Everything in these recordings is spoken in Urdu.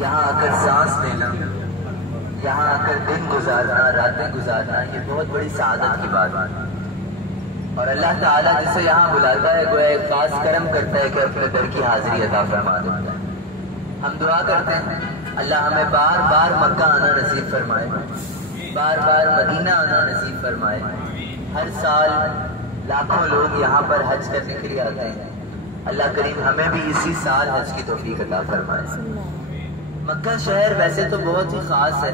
یہاں آ کر سانس لینا، یہاں آ کر دن گزارنا، راتیں گزارنا، یہ بہت بڑی سعادت کی بات ہے۔ اور اللہ تعالیٰ جسے یہاں بلاتا ہے گویا ایک خاص کرم کرتا ہے کہ اپنے در کی حاضری عطا فرما دیتا ہے۔ ہم دعا کرتے ہیں اللہ ہمیں بار بار مکہ آنا نصیب فرمائے، بار بار مدینہ آنا نصیب فرمائے۔ ہر سال لاکھوں لوگ یہاں پر حج کرنے کے لیے آتے ہیں، اللہ کریم ہمیں بھی اسی سال حج کی توفیق عطا فرمائے۔ مکہ شہر ویسے تو بہت ہی خاص ہے،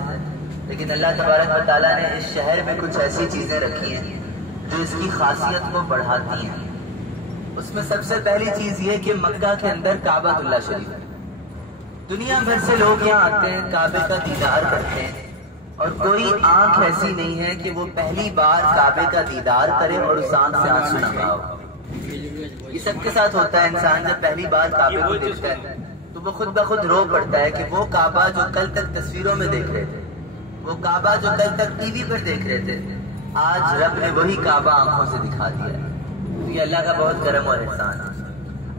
لیکن اللہ تبارک و تعالیٰ نے اس شہر میں کچھ ایسی چیزیں رکھی ہیں جو اس کی خاصیت کو بڑھاتی ہیں۔ اس میں سب سے پہلی چیز یہ کہ مکہ کے اندر کعبۃ اللہ شریف ہے۔ دنیا بھر سے لوگ یہاں آتے ہیں، کعبے کا دیدار کرتے ہیں، اور کوئی آنکھ ایسی نہیں ہے کہ وہ پہلی بار کعبے کا دیدار کرے اور اس آنکھ سے آنسو نہ بہاؤ۔ یہ سب کے ساتھ ہوتا ہے، انسان جب پہلی بار کعبے کو دیکھتا ہے تو وہ خود بخود رو پڑتا ہے کہ وہ کعبہ جو کل تک تصویروں میں دیکھ رہے تھے، وہ کعبہ جو کل تک ٹی وی پر دیکھ رہے تھے، آج رب نے وہی کعبہ آنکھوں سے دکھا دیا ہے۔ تو یہ اللہ کا بہت کرم اور احسان ہے۔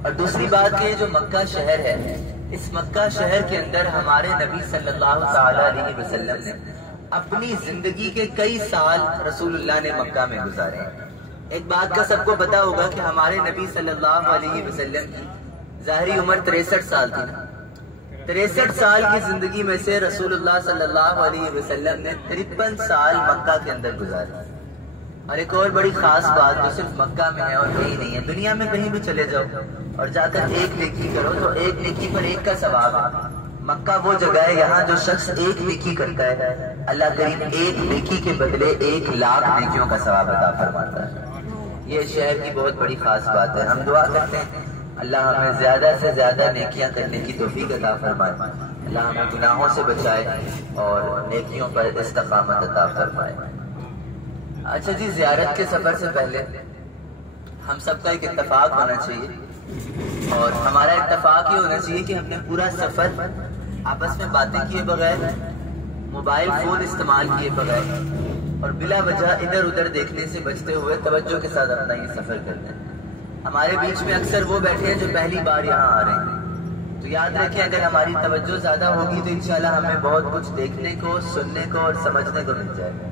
اور دوسری بات کہ جو مکہ شہر ہے، اس مکہ شہر کے اندر ہمارے نبی صلی اللہ تعالی علیہ وسلم نے اپنی زندگی کے کئی سال رسول اللہ نے مکہ میں گزارے۔ ایک بات کا سب کو پتا ہوگا کہ ہمارے نبی صلی اللہ علیہ وسلم کی ظاہری عمر 63 سال تھی۔ 63 سال کی زندگی میں سے رسول اللہ صلی اللہ علیہ وسلم نے 53 سال مکہ کے اندر گزارے۔ اور ایک اور بڑی خاص بات جو صرف مکہ میں ہے اور کہیں نہیں ہے، دنیا میں کہیں بھی چلے جاؤ اور جا کر ایک نیکی کرو تو ایک نیکی پر ایک کا ثواب ہے۔ مکہ وہ جگہ ہے یہاں جو شخص ایک نیکی کرتا ہے، اللہ کریم ایک نیکی کے بدلے 1,00,000 نیکیوں کا ثواب عطا فرماتا ہے۔ یہ شہر کی بہت بڑی خاص بات ہے۔ ہم دعا کرتے ہیں اللہ ہمیں زیادہ سے زیادہ نیکیاں کرنے کی توفیق عطا فرمائے، اللہ ہمیں گناہوں سے بچائے اور نیکیوں پر استقامت عطا فرمائے۔ اچھا جی، زیارت کے سفر سے پہلے ہم سب کا ایک اتفاق ہونا چاہیے، اور ہمارا اتفاق یہ ہونا چاہیے کہ ہم نے پورا سفر آپس میں باتیں کیے بغیر، موبائل فون استعمال کیے بغیر اور بلا وجہ ادھر ادھر دیکھنے سے بچتے ہوئے توجہ کے ساتھ اپنا یہ سفر کرتے ہیں۔ ہمارے بیچ میں اکثر وہ بیٹھے ہیں جو پہلی بار یہاں آ رہے ہیں، تو یاد رکھیں اگر ہماری توجہ زیادہ ہوگی تو انشاءاللہ ہمیں بہت کچھ دیکھنے کو، سننے کو اور سمجھنے کو مل جائے گا۔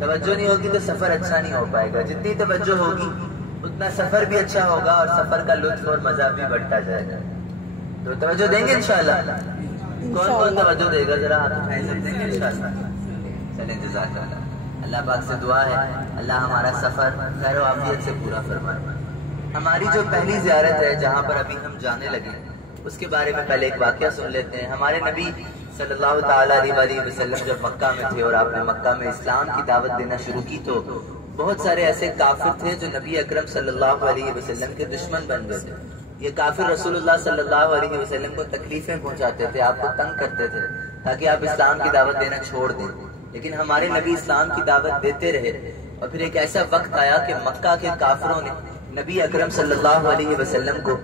توجہ نہیں ہوگی تو سفر اچھا نہیں ہو پائے گا۔ جتنی توجہ ہوگی اتنا سفر بھی اچھا ہوگا اور سفر کا لطف اور مزہ بھی بڑھتا جائے گا۔ تو توجہ دیں گے انشاءاللہ؟ کون کون توجہ دے گا ذرا ہاتھ اٹھائیں، دیں گے انشاءاللہ؟ چلیں جزاک اللہ۔ اللہ پاک سے دعا ہے اللہ ہمارا سفر خیر و عافیت سے پورا فرمائے۔ ہماری جو پہلی زیارت ہے جہاں پر ابھی ہم جانے لگے، اس کے بارے میں پہلے ایک واقعہ سن لیتے ہیں۔ ہمارے نبی صلی اللہ تعالیٰ علیہ وسلم جب مکہ میں تھے اور آپ نے مکہ میں اسلام کی دعوت دینا شروع کی تو بہت سارے ایسے کافر تھے جو نبی اکرم صلی اللہ علیہ وسلم کے دشمن بن گئے تھے۔ یہ کافر رسول اللہ صلی اللہ علیہ وسلم کو تکلیفیں پہنچاتے تھے، آپ کو تنگ کرتے تھے تاکہ آپ اسلام کی دعوت دینا چھوڑ دیں، لیکن ہمارے نبی اسلام کی دعوت دیتے رہے۔ اور پھر ایک ایسا وقت آیا کہ مکہ کے کافروں نے نبی اکرم صلی اللہ علیہ وسلم کو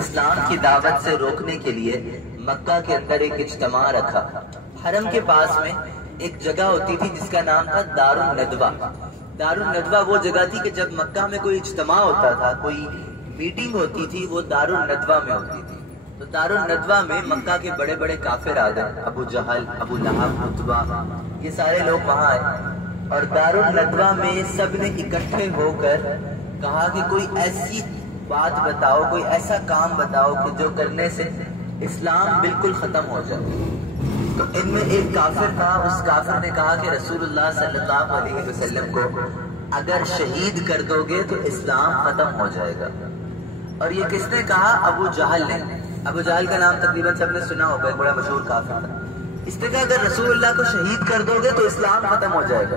اسلام کی دعوت سے روکنے کے لیے مکہ کے اندر ایک اجتماع رکھا۔ حرم کے پاس میں ایک جگہ ہوتی تھی جس کا نام تھا دارالندوہ۔ دارالندوہ وہ جگہ تھی کہ جب مکہ میں کوئی اجتماع ہوتا تھا، کوئی میٹنگ ہوتی تھی، وہ دارالندوہ میں ہوتی تھی۔ تو دارالندوہ میں مکہ کے بڑے بڑے کافر آ گئے، ابو جہل، ابو لہب، عتبہ، یہ سارے لوگ وہاں آئے اور دارالندوہ میں سب نے اکٹھے ہو کر کہا کہ کوئی ایسی بات بتاؤ، کوئی ایسا کام بتاؤ کہ جو کرنے سے اسلام بالکل ختم ہو جائے۔ تو ان میں ایک کافر تھا، اس کافر نے کہا کہ رسول اللہ صلی اللہ علیہ وسلم کو اگر شہید کر دو گے تو اسلام ختم ہو جائے گا۔ اور یہ کس نے کہا؟ ابو جہل نے۔ ابو جہل کا نام تقریباً سب نے سنا ہوگا، ایک بڑا مشہور کافر تھا۔ اس نے کہا اگر رسول اللہ کو شہید کر دو گے تو اسلام ختم ہو جائے گا۔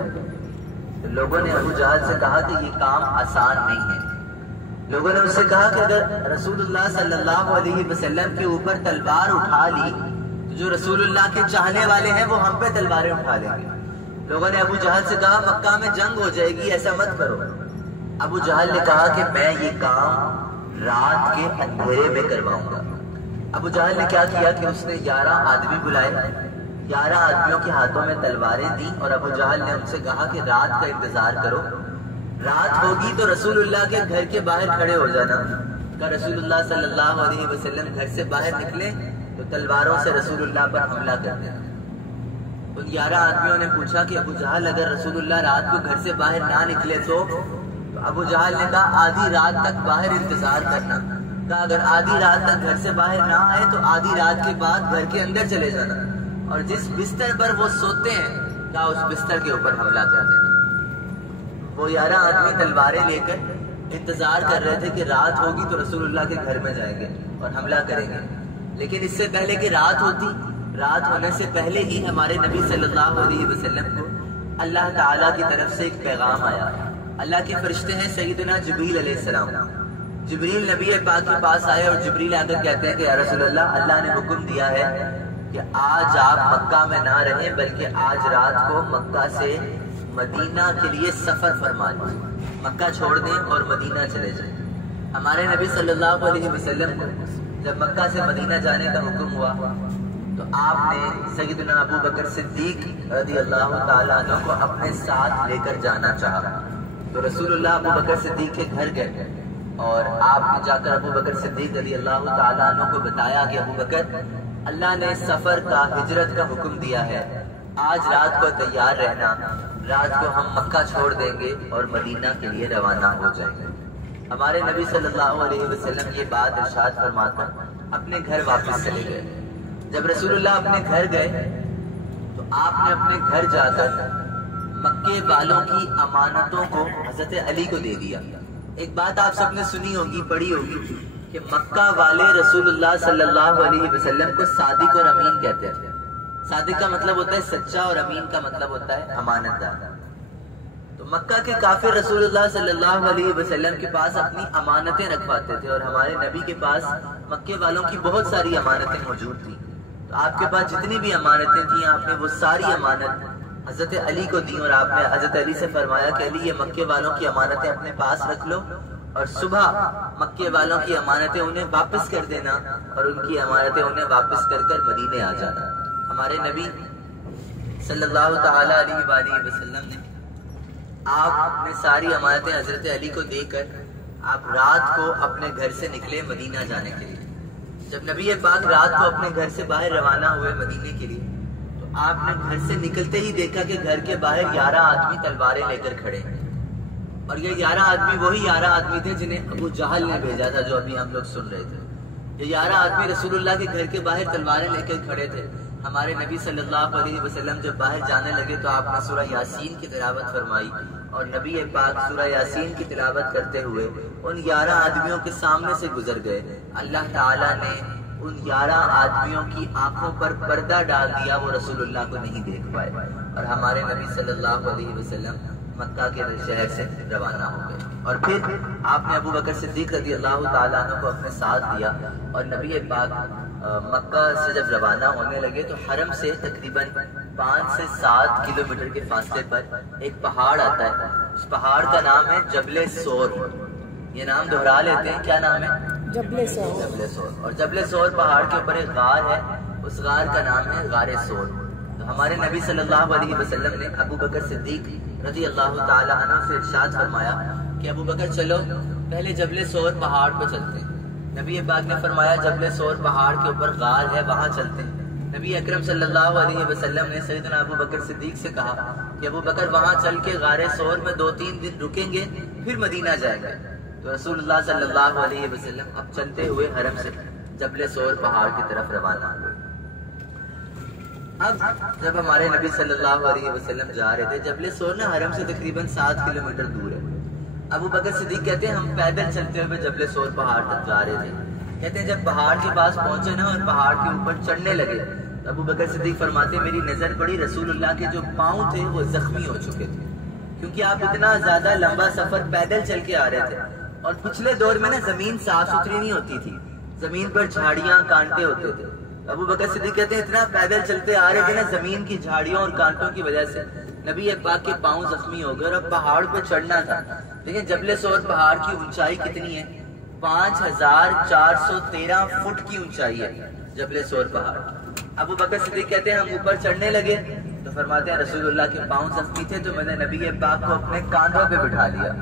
تو لوگوں نے ابو جہل سے کہا کہ یہ کام آسان نہیں ہے۔ لوگوں نے اس سے کہا کہ اگر رسول اللہ صلی اللہ علیہ وسلم کے اوپر تلوار اٹھا لی تو جو رسول اللہ کے چاہنے والے ہیں وہ ہم پہ تلواریں اٹھا لیں گے۔ لوگوں نے ابو جہل سے کہا مکہ میں جنگ ہو جائے گی، ایسا مت کرو۔ ابو جہل نے کہا کہ میں یہ کام رات کے اندھیرے میں کرواؤں گا۔ ابو جہل نے کیا کیا کہ اس نے 11 آدمی بلائے، 11 آدمیوں کے ہاتھوں میں تلواریں دی اور ابو جہل نے ان سے کہا کہ رات کا انتظار کرو، رات ہوگی تو رسول اللہ کے گھر کے باہر کھڑے ہو جانا، کہ رسول اللہ صلی اللہ علیہ وسلم گھر سے باہر نکلے تو تلواروں سے رسول اللہ پر حملہ کرتے ہیں۔ ان 11 آدمیوں نے پوچھا کہ ابو جہل اگر رسول اللہ رات کو گھر سے باہر نہ نکلے تو ابو جہل نے کہا آدھی رات تک باہر انتظار کرنا، کہا اگر آدھی رات تک گھر سے باہر نہ آئے تو آدھی رات کے بعد گھر کے اندر چلے جانا، اور جس بستر پر وہ سوتے ہیں کہا اس بستر کے اوپر حملہ کر دینا۔ وہ 11 آدمی تلواریں لے کر انتظار کر رہے تھے کہ رات ہوگی تو رسول اللہ کے گھر میں جائیں گے اور حملہ کریں گے، لیکن اس سے پہلے کہ رات ہونے سے پہلے ہی ہمارے نبی صلی اللہ علیہ وسلم کو اللہ تعالیٰ کی طرف سے ایک پیغام آیا۔ اللہ کے فرشتے ہیں سیدنا جبریل علیہ السلام، جبریل نبی پاک کے پاس آئے اور جبریل آ کر کہتے ہیں کہ یا رسول اللہ نے حکم دیا ہے کہ آج آپ مکہ میں نہ رہیں بلکہ آج رات کو مکہ سے مدینہ کے لیے سفر فرما لیں، مکہ چھوڑ دیں اور مدینہ چلے جائیں۔ ہمارے نبی صلی اللہ علیہ وسلم کو جب مکہ سے مدینہ جانے کا حکم ہوا تو آپ نے سیدنا ابو بکر صدیق رضی اللہ تعالیٰ عنہ کو اپنے ساتھ لے کر جانا چاہا، تو رسول اللہ ابو بکر صدیق کے گھر گئے اور آپ نے جا کر ابو بکر صدیق رضی اللہ تعالیٰ عنہ کو بتایا کہ ابو بکر اللہ نے سفر کا ہجرت کا حکم دیا ہے، آج رات کو تیار رہنا، رات کو ہم مکہ چھوڑ دیں گے اور مدینہ کے لیے روانہ ہو جائیں گے۔ ہمارے نبی صلی اللہ علیہ وسلم یہ بات ارشاد فرما کر اپنے گھر واپس چلے گئے۔ جب رسول اللہ اپنے گھر گئے تو آپ نے اپنے گھر جا کر مکے والوں کی امانتوں کو حضرت علی کو دے دیا۔ ایک بات آپ سب نے سنی ہوگی، پڑھی ہوگی کہ مکہ والے رسول اللہ صلی اللہ علیہ وسلم کو صادق اور امین کہتے ہیں۔ صادق کا مطلب ہوتا ہے سچا اور امین کا مطلب ہوتا ہے امانت دار۔ تو مکہ کے کافر رسول اللہ صلی اللہ علیہ وسلم کے پاس اپنی امانتیں رکھواتے تھے، اور ہمارے نبی کے پاس مکے والوں کی بہت ساری امانتیں موجود تھیں۔ تو آپ کے پاس جتنی بھی امانتیں تھیں آپ نے وہ ساری امانت حضرت علی کو دی، اور آپ نے حضرت علی سے فرمایا کہ علی یہ مکے والوں کی امانتیں اپنے پاس رکھ لو، اور صبح مکے والوں کی امانتیں انہیں واپس کر دینا اور ان کی امانتیں انہیں واپس کر کر مدینے آ جانا۔ ہمارے نبی صلی اللہ تعالی علیہ وآلہ وسلم نے آپ نے ساری امانتیں حضرت علی کو دے کر آپ رات کو اپنے گھر سے نکلے مدینہ جانے کے لیے۔ جب نبی پاک رات کو اپنے گھر سے باہر روانہ ہوئے مدینے کے لیے تو آپ نے گھر سے نکلتے ہی دیکھا کہ گھر کے باہر 11 آدمی تلواریں لے کر کھڑے ہیں، اور یہ 11 آدمی وہی 11 آدمی تھے جنہیں ابو جہل نے بھیجا تھا، جو ابھی ہم لوگ سن رہے تھے۔ یہ 11 آدمی رسول اللہ کے گھر کے باہر تلواریں لے کر کھڑے تھے۔ ہمارے نبی صلی اللہ علیہ وسلم جب باہر جانے لگے تو آپ نے سورہ یاسین کی تلاوت فرمائی، اور نبی پاک سورہ یاسین کی تلاوت کرتے ہوئے ان 11 آدمیوں کے سامنے سے گزر گئے۔ اللہ تعالیٰ نے ان 11 آدمیوں کی آنکھوں پر پردہ ڈال دیا، وہ رسول اللہ کو نہیں دیکھ پائے، اور ہمارے نبی صلی اللہ علیہ وسلم مکہ کے شہر سے روانہ ہو گئے۔ اور پھر آپ نے ابو بکر صدیق رضی اللہ تعالیٰ عنہ کو اپنے ساتھ لیا، اور نبی پاک مکہ سے جب روانہ ہونے لگے تو حرم سے تقریباً 5 سے 7 کلومیٹر کے فاصلے پر ایک پہاڑ آتا ہے، اس پہاڑ کا نام ہے جبل سور۔ یہ نام دہرا لیتے ہیں، کیا نام ہے؟ جبل سور۔ اور جبل سور پہاڑ کے اوپر ایک غار ہے، اس غار کا نام ہے غار سور۔ تو ہمارے نبی صلی اللہ علیہ وسلم نے ابو بکر صدیق رضی اللہ تعالیٰ عنہ سے ارشاد فرمایا کہ ابو بکر چلو پہلے جبل سور پہاڑ پہ چلتے ہیں۔ نبی پاک نے فرمایا جبل سور پہاڑ کے اوپر غار ہے، وہاں چلتے ہیں۔ نبی اکرم صلی اللہ علیہ وسلم نے سیدنا ابو بکر صدیق سے کہا کہ ابو بکر وہاں چل کے غار سور میں 2-3 دن رکیں گے، پھر مدینہ جائیں گے۔ تو رسول اللہ صلی اللہ علیہ وسلم اب چلتے ہوئے حرم سے جبل سور پہاڑ کی طرف روانہ ہوئے۔ اب جب ہمارے نبی صلی اللہ علیہ وسلم جا رہے تھے، جبل سور نا حرم سے تقریباً 7 کلومیٹر دور ہے۔ ابو بکر صدیق کہتے ہیں ہم پیدل چلتے ہوئے جبل سور پہاڑ تک جا رہے تھے۔ کہتے ہیں جب پہاڑ کے پاس پہنچے نا اور پہاڑ کے اوپر چڑھنے لگے، ابو بکر صدیق فرماتے میری نظر پڑی رسول اللہ کے جو پاؤں تھے وہ زخمی ہو چکے تھے، کیونکہ آپ اتنا زیادہ لمبا سفر پیدل چل کے آ رہے تھے، اور پچھلے دور میں نا زمین صاف ستھری نہیں ہوتی تھی، زمین پر جھاڑیاں کانٹے ہوتے تھے۔ ابو بکر صدیق کہتے ہیں اتنا پیدل چلتے آ رہے تھے نا، زمین کی جھاڑیوں اور کانٹوں کی وجہ سے نبی پاک کے پاؤں زخمی ہو گئے، اور اب پہاڑ پہ چڑھنا تھا۔ لیکن جبل سور پہاڑ کی اونچائی کتنی ہے؟ 5413 فٹ کی اونچائی ہے جبل سور پہاڑ۔ ابو بکر صدیق کہتے ہیں ہم اوپر چڑھنے لگے تو فرماتے ہیں رسول اللہ کے پاؤں زخمی تھے، تو میں نے نبی پاک کو اپنے کاندھوں پہ بٹھا لیا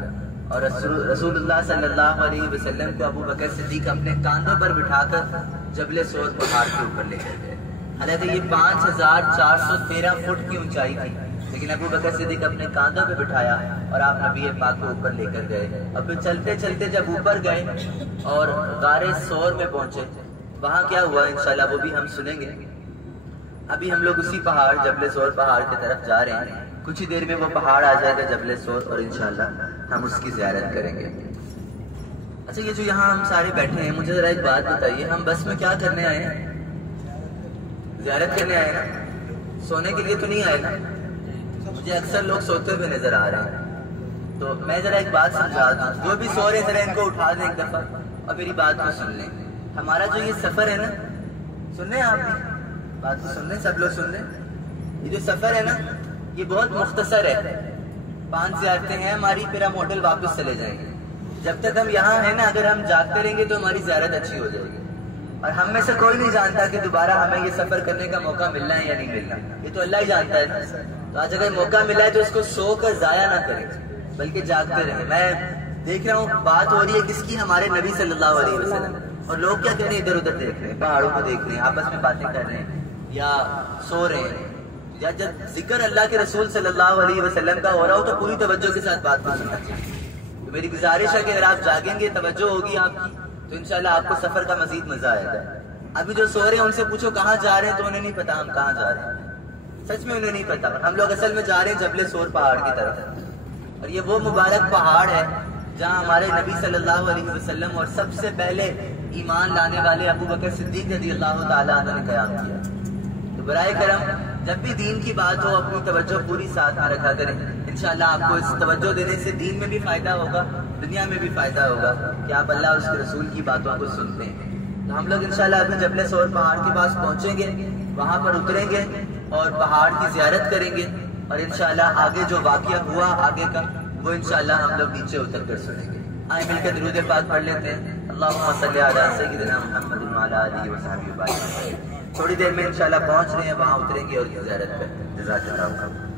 اور رسول اللہ صلی اللہ علیہ وسلم کو ابو بکر صدیق اپنے کاندھوں پر بٹھا کر جبل سور پہاڑ کے اوپر لے کر گئے. حالانکہ یہ 5413 فٹ کی اونچائی تھی، لیکن ابو بکر صدیق اپنے کاندھوں پہ بٹھایا اور آپ نبی پاک کو اوپر لے کر گئے. اور پھر چلتے چلتے جب اوپر گئے اور غار سور میں پہنچے، وہاں کیا ہوا انشاءاللہ وہ بھی ہم سنیں گے. ابھی ہم لوگ اسی پہاڑ جبل سور پہاڑ کی طرف جا رہے ہیں. کچھ ہی دیر میں وہ پہاڑ آ جائے گا جبل سور، اور انشاءاللہ ہم اس کی زیارت کریں گے. اچھا، یہ جو یہاں ہم سارے بیٹھے ہیں، مجھے ذرا ایک بات بتائیے، ہم بس میں کیا کرنے آئے ہیں؟ زیارت کرنے آئے نا، سونے کے لیے تو نہیں آئے نا. مجھے اکثر لوگ سوتے ہوئے نظر آ رہے ہیں، تو میں ذرا ایک بات سمجھا دوں. جو بھی سو رہے ذرا ان کو اٹھا دیں ایک دفعہ اور میری بات کو سن لیں. ہمارا جو یہ سفر ہے نا، سن لیں آپ بھی بات کو، سن لیں سب لوگ سن لیں. یہ جو سفر ہے نا یہ بہت مختصر ہے. 5 زیارتیں ہیں ہماری، پھر ہم ہوٹل واپس چلے جائیں گے. جب تک ہم یہاں ہیں نا، اگر ہم جاگتے رہیں گے تو ہماری زیارت اچھی ہو جائے گی. اور ہم میں سے کوئی نہیں جانتا کہ دوبارہ ہمیں یہ سفر کرنے کا موقع ملنا ہے یا نہیں ملنا، یہ تو اللہ ہی جانتا ہے نا. تو آج اگر موقع ملا ہے تو اس کو سو کر ضائع نہ کریں، بلکہ جاگتے رہیں. میں دیکھ رہا ہوں بات ہو رہی ہے کس کی؟ ہمارے نبی صلی اللہ علیہ وسلم. اور لوگ کیا کر رہے ہیں؟ ادھر ادھر دیکھ رہے ہیں، پہاڑوں کو دیکھ رہے ہیں، آپس میں باتیں کر رہے ہیں یا سو رہے ہیں. یا جب ذکر اللہ کے رسول صلی اللہ علیہ وسلم کا ہو رہا ہو تو پوری توجہ کے ساتھ بات کو سننا چاہیے. تو میری گزارش ہے کہ اگر آپ جاگیں گے، توجہ ہوگی آپ کی، تو انشاءاللہ آپ کو سفر کا مزید مزہ آئے گا. ابھی جو سو رہے ہیں ان سے پوچھو کہاں جا رہے ہیں، تو انہیں نہیں پتا ہم کہاں جا رہے ہیں. سچ میں انہیں نہیں پتا. ہم لوگ اصل میں جا رہے ہیں جبل سور پہاڑ کی طرف. اور یہ وہ مبارک پہاڑ ہے جہاں ہمارے نبی صلی اللہ علیہ وسلم اور سب سے پہلے ایمان لانے والے ابو بکر صدیق رضی اللہ تعالیٰ عنہ نے قیام کیا. تو برائے کرم جب بھی دین کی بات ہو اپنی توجہ پوری ساتھ میں رکھا کریں. انشاءاللہ آپ کو اس توجہ دینے سے دین میں بھی فائدہ ہوگا، دنیا میں بھی فائدہ ہوگا کہ آپ اللہ اور اس کے رسول کی باتوں کو سنتے ہیں. تو ہم لوگ انشاءاللہ ابھی جبل سور پہاڑ کے پاس پہنچیں گے، وہاں پر اتریں گے اور پہاڑ کی زیارت کریں گے. اور انشاءاللہ آگے جو واقعہ ہوا آگے کا وہ انشاءاللہ ہم لوگ نیچے اتر کر سنیں گے. آئیں مل کر درود پاک پڑھ لیتے ہیں. اللہم صلی علی سیدنا محمد وعلی آلہ وصحبہ وسلم. تھوڑی دیر میں انشاءاللہ پہنچ رہے ہیں، وہاں اتریں گے اور زیارت کریں. جزاک اللہ خیر.